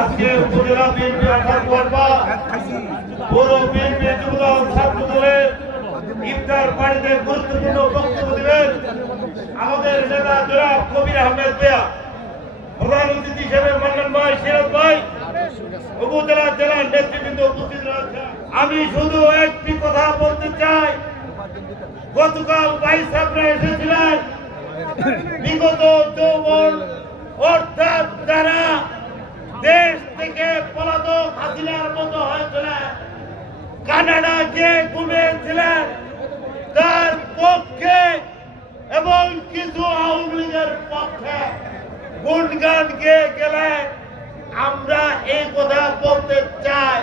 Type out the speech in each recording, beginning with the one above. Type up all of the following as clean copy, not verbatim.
আজকে উপজেলা বিএনপি আঠার পর্বা পৌর বিএনপি যুবদল ছাত্র দলের ইফতার পার্টিতে গুরুত্বপূর্ণ বক্তব্য দেবেন আমাদের নেতা জনাব কবির আহমেদ বেয়া। প্রধান অতিথি হিসেবে মান্নান ভাই, সিরাজ ভাই, উপজেলা জেলার নেতৃবৃন্দ উপস্থিত রয়েছে। আমি শুধু একটি কথা বলতে চাই, গতকাল 22 এপ্রিল এসেছিলেন বিগত যৌবন অর্থাৎ যারা দেশ থেকে পলাতক হাসিনার মতো হয়েছিলেন, কানাডা গিয়ে ঘুমিয়েছিলেন, তার পক্ষে এবং কিছু আওয়ামী লীগের পক্ষে গুণগান গিয়ে গেলেন। আমরা এই কথা বলতে চাই,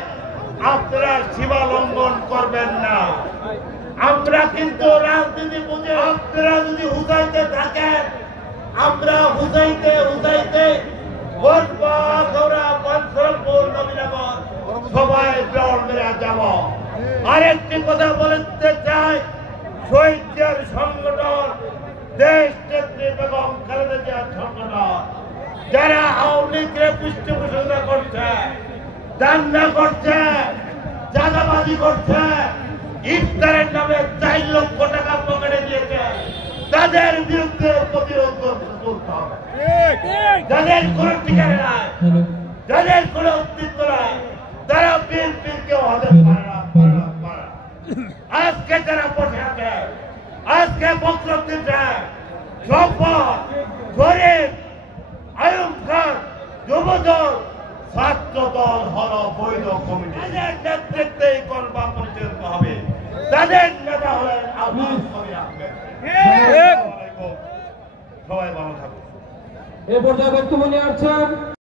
আপনারা সীমা লঙ্ঘন করবেন না। আমরা কিন্তু রাজনীতি বুঝে, আপনারা যদি হুজাইতে থাকেন, আমরা হুজাইতে সবাই ব্লড মেরে যাব। আরেকটি কথা বলতে চাই, শহীদদের সংগঠন, দেশ নেত্রী বেগম খালেদা জিয়ার সংগঠন, যারা আওয়ামী লীগের পৃষ্ঠপোষকতা করছে, দাঙ্গা করছে, চাঁদাবাজি করছে, ইফতারের নামে 4 লক্ষ টাকা পকেটে দিয়েছে, তাদের বিরুদ্ধে প্রতিরোধ করতে হবে। যাদের কোন ঠিকানা নাই, যাদের কোন অস্তিত্ব নাই, তারা বিএনপির কেউ হতে পারে না। আজকে যারা বসে আছে, আজকে বক্তব্য দিচ্ছে, শপথ গরিব আয়ুব খান যুবদল ছাত্র দল হল বৈধ কমিটি, তাদের নেতৃত্বে কর্মা পরিচালিত হবে। তাদের নেতা হলেন আব্দুল কবির আহমেদ। সবাই ভালো থাকুন। এ পর্যায়ে বক্তব্য নিয়ে আসছেন